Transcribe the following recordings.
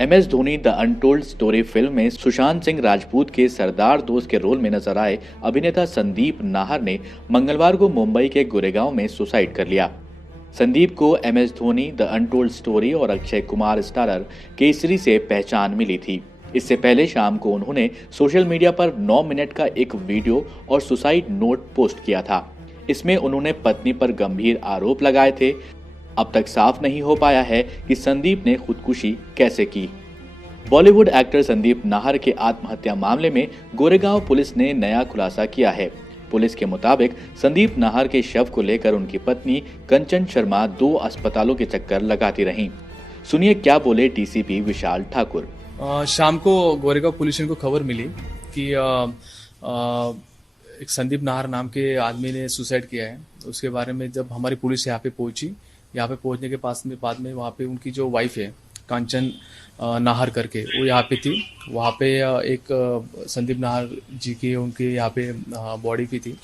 MS Dhoni the untold story film में सुशांत सिंह राजपूत के सरदार दोस्त के रोल में नजर आए अभिनेता संदीप नाहर ने मंगलवार को मुंबई के गोरेगांव में सुसाइड कर लिया। संदीप को MS Dhoni the untold story और अक्षय कुमार स्टारर केसरी से पहचान मिली थी। इससे पहले शाम को उन्होंने सोशल मीडिया पर 9 मिनट का एक वीडियो और सुसाइड नोट पोस्ट किया था। इसमें उन्होंने पत्नी पर गंभीर आरोप लगाए थे। अब तक साफ नहीं हो पाया है कि संदीप ने खुदकुशी कैसे की। बॉलीवुड एक्टर संदीप नाहर के आत्महत्या मामले में गोरेगांव पुलिस ने नया खुलासा किया है। पुलिस के मुताबिक संदीप नाहर के शव को लेकर उनकी पत्नी कंचन शर्मा 2 अस्पतालों के चक्कर लगाती रहीं। सुनिए क्या बोले डीसीपी विशाल ठाकुर। शाम को गोरेगांव पुलिस को खबर मिली कि एक संदीप नाहर नाम के आदमी ने सुसाइड किया है। उसके बारे में जब हमारी पुलिस यहाँ पे पहुंची, यहाँ पे पहुंचने के बाद में वहाँ पे उनकी जो वाइफ है कंचन नाहर करके, वो यहाँ पे थी। वहाँ पे एक संदीप नाहर जी की उनके यहाँ पे बॉडी भी थी।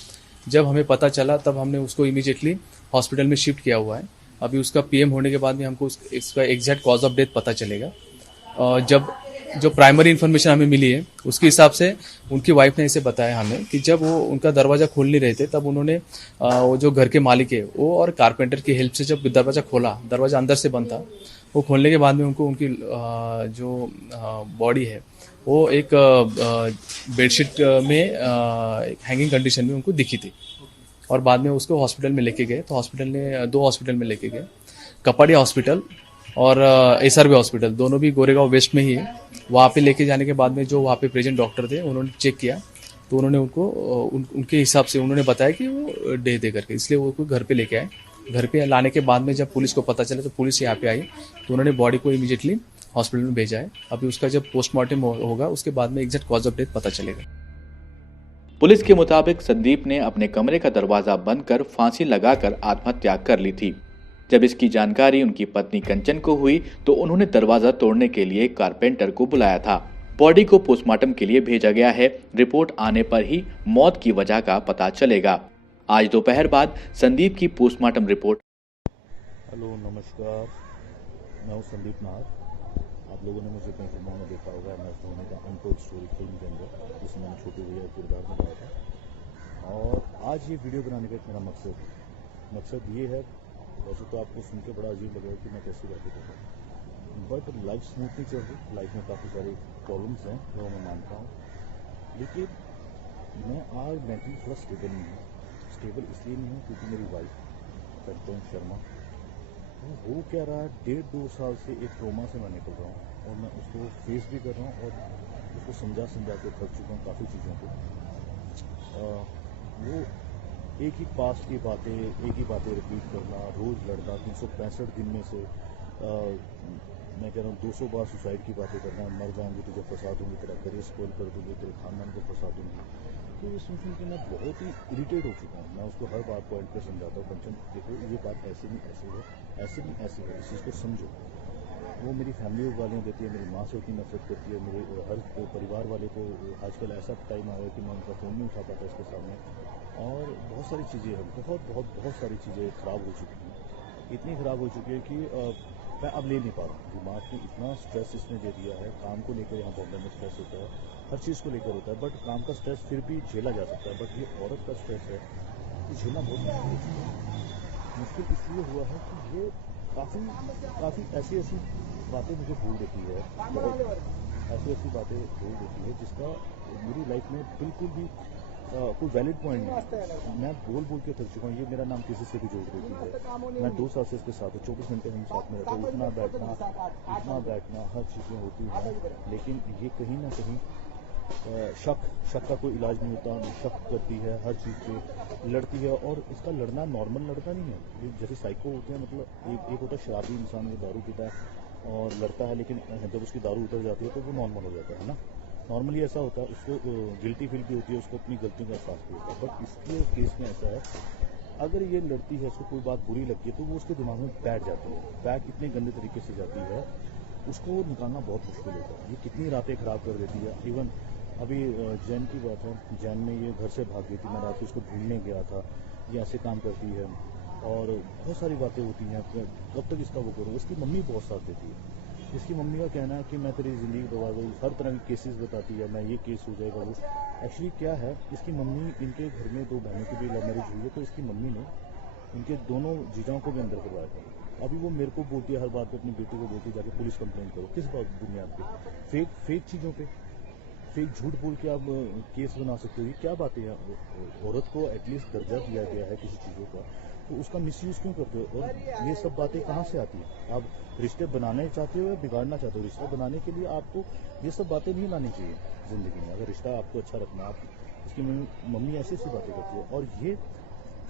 जब हमें पता चला तब हमने उसको इमीडिएटली हॉस्पिटल में शिफ्ट किया हुआ है। अभी उसका PM होने के बाद में हमको इसका एग्जैक्ट कॉज ऑफ डेथ पता चलेगा। जब जो प्राइमरी इन्फॉर्मेशन हमें मिली है उसके हिसाब से उनकी वाइफ ने इसे बताया हमें कि जब वो उनका दरवाज़ा खोल नहीं रहे थे तब उन्होंने वो जो घर के मालिक है वो और कारपेंटर की हेल्प से जब दरवाज़ा खोला, दरवाज़ा अंदर से बंद था, वो खोलने के बाद में उनको उनकी जो बॉडी है वो एक बेडशीट में एक हैंगिंग कंडीशन में उनको दिखी थी। और बाद में उसको हॉस्पिटल में लेके गए, तो हॉस्पिटल ने 2 हॉस्पिटल में लेके गए, कपाड़िया हॉस्पिटल और SRB हॉस्पिटल, दोनों भी गोरेगांव वेस्ट में ही है। वहाँ पे लेके जाने के बाद में जो वहाँ पे प्रेजेंट डॉक्टर थे उन्होंने चेक किया, तो उन्होंने उनको उनके हिसाब से उन्होंने बताया कि वो डेथ है करके, इसलिए वो घर पे लेके आए। घर पे लाने के बाद में जब पुलिस को पता चला तो पुलिस यहाँ पे आई, तो उन्होंने बॉडी को इमीडिएटली हॉस्पिटल में भेजा है। अभी उसका जब पोस्टमार्टम होगा उसके बाद में एग्जैक्ट कॉज ऑफ डेथ पता चलेगा। पुलिस के मुताबिक संदीप ने अपने कमरे का दरवाजा बंद कर फांसी लगाकर आत्महत्या कर ली थी। जब इसकी जानकारी उनकी पत्नी कंचन को हुई तो उन्होंने दरवाजा तोड़ने के लिए कारपेंटर को बुलाया था। बॉडी को पोस्टमार्टम के लिए भेजा गया है। रिपोर्ट आने पर ही मौत की वजह का पता चलेगा। आज दोपहर बाद संदीप की पोस्टमार्टम रिपोर्ट। हेलो नमस्कार, मैं हूँ संदीप नाहर। आप लोगों ने मुझे कई फिल्मों में देखा होगा, MS धोनी का अनटोल्ड स्टोरी फिल्म के अंदर, जिसमें मैंने छोटे भैया किरदार निभाया था। और आज ये वीडियो बनाने का एक मेरा मकसद ये है, वैसे तो आपको सुन के बड़ा अजीब लगेगा कि मैं कैसी बातें कर रहा हूँ, बट लाइफ स्मूथ नहीं चल रही। लाइफ में काफ़ी सारी प्रॉब्लम्स हैं जो मैं मानता हूँ, लेकिन मैं आज मेंटली थोड़ा स्टेबल नहीं हूँ। स्टेबल इसलिए नहीं हूँ क्योंकि मेरी वाइफ कंचन शर्मा वो हो क्या रहा है, 1.5-2 साल से एक ट्रोमा से मैं निकल रहा हूँ और मैं उसको फेस भी कर रहा हूँ और उसको समझा के थक चुका हूँ काफ़ी चीज़ों को। वो एक ही पास्ट की बातें, एक ही बातें रिपीट करना, रोज़ लड़ना, 365 दिन में से मैं कह रहा हूँ 200 बार सुसाइड की बातें करना, मर जाऊंगी तुझे फंसा दूंगी, तेरा करियर स्पॉइल कर दूंगी, तेरे खानदान को फंसा दूंगी। तो ये सुन के मैं बहुत ही इरिटेट हो चुका हूँ। मैं उसको हर बात पॉइंट पे समझाता हूँ, कंचन देखो ये बात ऐसे नहीं ऐसे है, ऐसे नहीं ऐसे है, इस चीज़ को समझो। वो मेरी फैमिली गालियाँ देती है, मेरी माँ से उतनी नफरत करती है, मेरे हर परिवार वाले को आजकल ऐसा टाइम आया कि मैं उनका फ़ोन नहीं उठा पाता इसके सामने। और बहुत सारी चीज़ें हैं, बहुत सारी चीज़ें ख़राब हो चुकी हैं, इतनी ख़राब हो चुकी है कि मैं अब ले नहीं पा रहा हूँ। दिमाग में इतना स्ट्रेस इसने दे दिया है, काम को लेकर यहाँ बॉम्बे में स्ट्रेस होता है, हर चीज़ को लेकर होता है, बट काम का स्ट्रेस फिर भी झेला जा सकता है, बट ये औरत का स्ट्रेस है ये झेलना बहुत मुश्किल हो चुका है। मुश्किल इसलिए हुआ है कि ये काफ़ी ऐसी बातें मुझे भूल देती है, बहुत ऐसी बातें भूल देती है जिसका मेरी लाइफ में बिल्कुल भी कोई वैलिड पॉइंट नहीं। मैं बोल के थक चुका हूँ। ये मेरा नाम किसी से भी जोड़ देती है। मैं 2 साल से इसके साथ हूँ, 24 घंटे हम साथ में रहते हैं, उठना बैठना हर चीज़ें होती हैं, लेकिन ये कहीं ना कहीं शक का कोई इलाज नहीं होता। शक करती है, हर चीज़ पे लड़ती है, और इसका लड़ना नॉर्मल लड़का नहीं है। ये जैसे साइको होते हैं, मतलब एक होता है शराबी इंसान, जो दारू पीता है और लड़ता है, लेकिन जब उसकी दारू उतर जाती है तो वो नॉर्मल हो जाता है ना। नॉर्मली ऐसा होता है, उसको गिल्टी फील भी होती है, उसको अपनी गलतियों का एहसास भी होता है। बट इसके केस में ऐसा है, अगर ये लड़ती है, उसको कोई बात बुरी लगती है तो वो उसके दिमाग में बैठ जाती है, बैठ इतने गंदे तरीके से जाती है, उसको निकालना बहुत मुश्किल होता है। ये कितनी रातें ख़राब कर देती है। इवन अभी जैन की बात है, जैन में ये घर से भाग गई थी, मैं रात को उसको ढूंढने गया था, ये ऐसे काम करती है और बहुत सारी बातें होती हैं। कब तक इसका वो करूँ। इसकी मम्मी बहुत साथ देती है, इसकी मम्मी का कहना है कि मैं तेरी ज़िंदगी बर्बाद गई, हर तरह के केसेस बताती है, मैं ये केस हो जाएगा वो। एक्चुअली क्या है, इसकी मम्मी, इनके घर में 2 बहनों की भी लव मैरिज हुई है, तो इसकी मम्मी ने इनके दोनों जीजाओं को भी अंदर करवाया था। अभी वो मेरे को बोलती है हर बात पे, अपनी बेटी को बोलती है जाके पुलिस कंप्लेंट करो। किस बात बुनियाद पे? फेक चीज़ों पे, फेक झूठ बोल के आप केस बना सकते हो। ये क्या बातें हैं? औरत को एटलीस्ट दर्जा दिया गया है किसी चीज़ों का, तो उसका मिसयूज़ क्यों करते हो? और ये सब बातें कहाँ से आती हैं? आप रिश्ते बनाने चाहते हो या बिगाड़ना चाहते हो? रिश्ता बनाने के लिए आपको ये सब बातें नहीं लानी चाहिए ज़िंदगी में। अगर रिश्ता आपको अच्छा रखना, आप इसकी मम्मी ऐसी ऐसी बातें करती है। और ये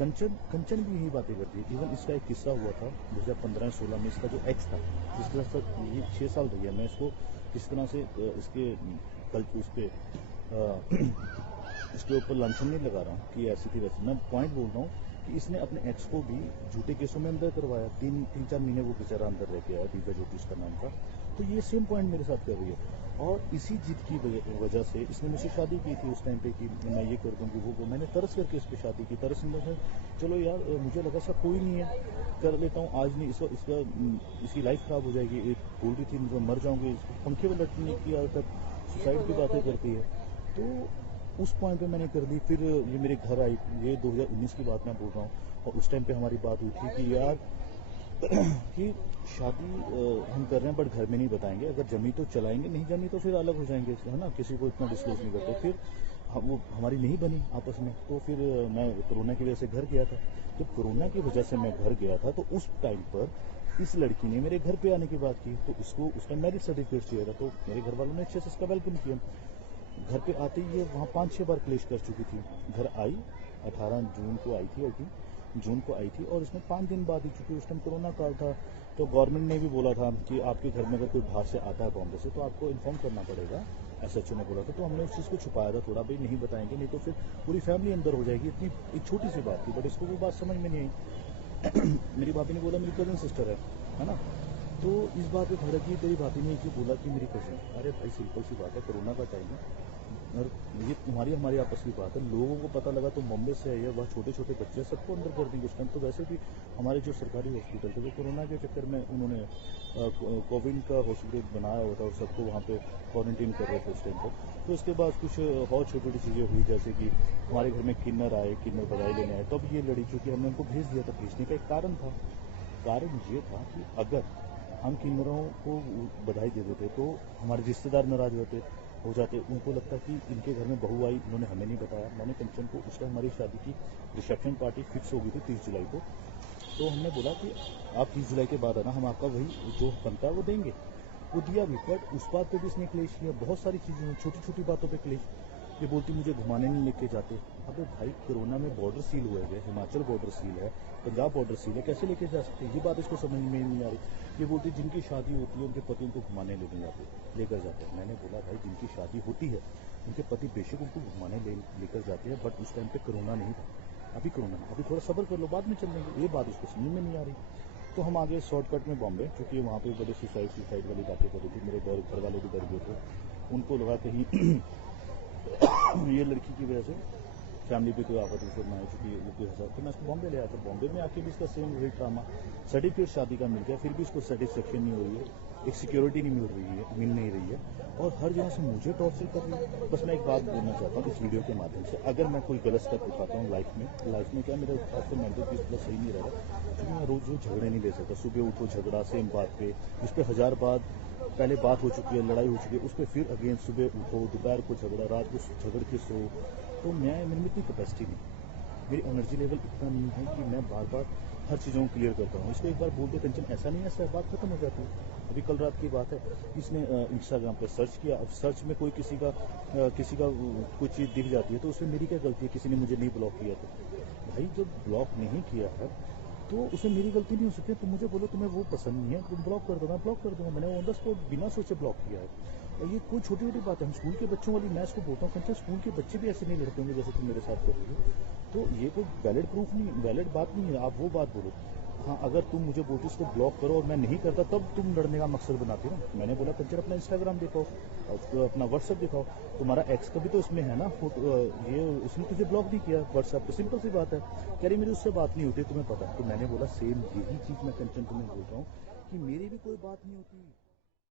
कंचन भी यही बातें करती है। इवन इसका एक किस्सा हुआ था 2015-16 में। इसका जो एक्स था, जिस तरह से ये 6 साल रही है, मैं इसको किस तरह से इसके कल उस पर इसके ऊपर लांछन नहीं लगा रहा हूँ कि ऐसी थी वैसी। मैं पॉइंट बोल रहा हूँ कि इसने अपने एक्स को भी झूठे केसों में अंदर करवाया। 3-4 महीने वो बेचारा अंदर रह के आया, दिव्या ज्योति उसका नाम था। तो ये सेम पॉइंट मेरे साथ कर रही है। और इसी जिद की वजह से इसने मुझसे शादी की थी उस टाइम पे कि मैं ये कर दूँगी वो। मैंने तरस करके इस पर शादी की। तरस में चलो यार, मुझे लगा सब कोई नहीं है, कर लेता हूँ। आज नहीं, इसकी लाइफ खराब हो जाएगी। एक बोल रही थी मुझे मर जाऊँगी, पंखे में लटकने की आदत, सुसाइड की बातें करती है। तो उस पॉइंट पे मैंने कर ली। फिर ये मेरे घर आई, ये 2019 की बात मैं बोल रहा हूँ। और उस टाइम पे हमारी बात हुई थी कि यार कि शादी हम कर रहे हैं बट घर में नहीं बताएंगे, अगर जमी तो चलाएंगे, नहीं जमी तो फिर अलग हो जाएंगे, है ना, किसी को इतना डिस्क्लोज नहीं करते। फिर वो हमारी नहीं बनी आपस में। तो फिर मैं कोरोना की वजह से घर गया था। जब कोरोना की वजह से मैं घर गया था तो उस टाइम पर इस लड़की ने मेरे घर पे आने की बात की। तो इसको उस टाइम मैरिज सर्टिफिकेट चाहिए था, तो मेरे घर वालों ने अच्छे से इसका वेलकम किया। घर पे आते ही ये वहाँ 5-6 बार क्लेश कर चुकी थी। घर आई 18 जून को आई थी, जून को आई थी, और इसमें 5 दिन बाद ही, चूंकि उस टाइम कोरोना काल था, तो गवर्नमेंट ने भी बोला था कि आपके घर में अगर कोई बाहर से आता है बॉम्बे से तो आपको इन्फॉर्म करना पड़ेगा। SHO ने बोला था। तो हमने उस चीज़ को छुपाया था थोड़ा, भाई नहीं बताएंगे, नहीं तो फिर पूरी फैमिली अंदर हो जाएगी। इतनी एक छोटी सी बात थी, बट इसको वो बात समझ में नहीं आई। मेरी भाभी ने बोला मेरी कजन सिस्टर है ना। तो इस बात पे भड़क गई। तेरी भाभी ने क्यों बोला कि मेरी कजन? अरे भाई सिंपल सी बात है, कोरोना का टाइम है और ये तुम्हारी हमारी आपस की बात है। लोगों को पता लगा तो बॉम्बे से आई है, वह छोटे छोटे बच्चे, सबको अंदर कर देंगे उस टाइम। तो वैसे भी हमारे जो सरकारी हॉस्पिटल थे वो कोरोना के चक्कर में उन्होंने कोविड का हॉस्पिटल बनाया हुआ था और सबको वहाँ पे क्वारंटीन कर रहे थे उस टाइम पर। तो उसके बाद कुछ और छोटी छोटी चीज़ें हुई, जैसे कि हमारे घर में किन्नर आए, किन्नर बधाई लेने आए। तब ये लड़ी, चूँकि हमने उनको भेज दिया था। भेजने का एक कारण था, कारण ये था कि अगर हम किन्नरों को बधाई दे देते तो हमारे रिश्तेदार नाराज हो जाते। उनको लगता कि इनके घर में बहू आई, इन्होंने हमें नहीं बताया। मैंने कंचन को, उस टाइम हमारी शादी की रिसेप्शन पार्टी फिक्स हो गई थी 30 जुलाई को। तो हमने बोला कि आप 30 जुलाई के बाद आना, हम आपका वही जो बनता है वो देंगे। वो दिया भी, बट उस बात पे भी इसने क्लेश किया। बहुत सारी चीज़ें, छोटी छोटी बातों पे क्लेश। ये बोलती मुझे घुमाने नहीं लेके जाते। अबे भाई, कोरोना में बॉर्डर सील हुए हैं, हिमाचल बॉर्डर सील है, पंजाब बॉर्डर सील है, कैसे लेके जा सकते हैं? ये बात इसको समझ में नहीं आ रही। ये बोलती जिनकी शादी होती है उनके पति उनको घुमाने लेकर जाते हैं। मैंने बोला भाई, जिनकी शादी होती है उनके पति बेशक उनको घुमाने लेकर जाते हैं, बट उस टाइम पे कोरोना नहीं था। अभी कोरोना, अभी थोड़ा सब्र कर लो, बाद में चल देंगे। ये बात उसको समझ में नहीं आ रही। तो हम आगे शॉर्टकट में बॉम्बे, क्योंकि वहाँ पे बड़े सुसाइड वाली बातें कर रही थी। मेरे घर वाले भी डर गए थे। उनको लगा कहीं ये लड़की की वजह से फैमिली पे कोई आफत विफत ना है, चूँकि वो कोई हंसा। तो मैं इसको बॉम्बे ले आया। तो बॉम्बे में आके भी इसका सेम वही ड्रामा। सर्टिफिकेट शादी का मिल गया, फिर भी इसको सेटिस्फेक्शन नहीं हो रही है, एक सिक्योरिटी नहीं मिल नहीं रही है, और हर जगह से मुझे टॉर्चर कर रही है। बस मैं एक बात बोलना चाहता हूँ इस वीडियो के माध्यम से, अगर मैं कोई गलत स्टेप उठाता हूँ लाइफ में क्या मेरा खासकर मेंटल पीस प्लस सही नहीं रहा, क्योंकि मैं रोज झगड़े नहीं ले सकता। सुबह उठो झगड़ा सेम बात पे, उस पर 1000 बात पहले बात हो चुकी है, लड़ाई हो चुकी है, उस पर फिर अगेन सुबह उठो, दोपहर को झगड़ा, रात को झगड़ के सो। तो मेरे में इतनी कैपेसिटी नहीं, मेरी एनर्जी लेवल इतना नहीं है कि मैं बार बार हर चीज़ों को क्लियर करता हूँ। इसको एक बार बोलते कंचन ऐसा नहीं है, ऐसा बात खत्म हो जाती है। अभी कल रात की बात है, इसने इंस्टाग्राम पर सर्च किया। अब सर्च में कोई किसी का कुछ चीज़ दिख जाती है तो उसमें मेरी क्या गलती है? किसी ने मुझे नहीं ब्लॉक किया था। भाई जब ब्लॉक नहीं किया है तो उसमें मेरी गलती नहीं हो सकती। तुम मुझे बोलो तुम्हें वो पसंद नहीं है, तुम ब्लॉक कर दो, मैं ब्लॉक कर दूंगा। मैंने ऑन द स्पॉट बिना सोचे ब्लॉक किया है। और ये कोई छोटी छोटी बात है। हम स्कूल के बच्चों वाली, मैं इसको बोलता हूँ कंचन, स्कूल के बच्चे भी ऐसे नहीं लड़ते होंगे जैसे तुम मेरे साथ कर रही हो। तो ये कोई वैलिड प्रूफ नहीं, वैलिड बात नहीं है। आप वो बात बोलो। हाँ, अगर तुम मुझे बोलती इसको ब्लॉक करो और मैं नहीं करता, तब तुम लड़ने का मकसद बनाती ना। मैंने बोला कंचन अपना इंस्टाग्राम दिखाओ, अपना व्हाट्सएप दिखाओ। तुम्हारा एक्स का भी तो इसमें है ना फोटो, ये उसने तुझे ब्लॉक नहीं किया व्हाट्सएप पे, सिंपल सी बात है। कह रही मेरी उससे बात नहीं होती, तुम्हें पता है। तो मैंने बोला सेम यही चीज़ मैं कंचन तुम्हें बोल रहा हूँ कि मेरी भी कोई बात नहीं होती।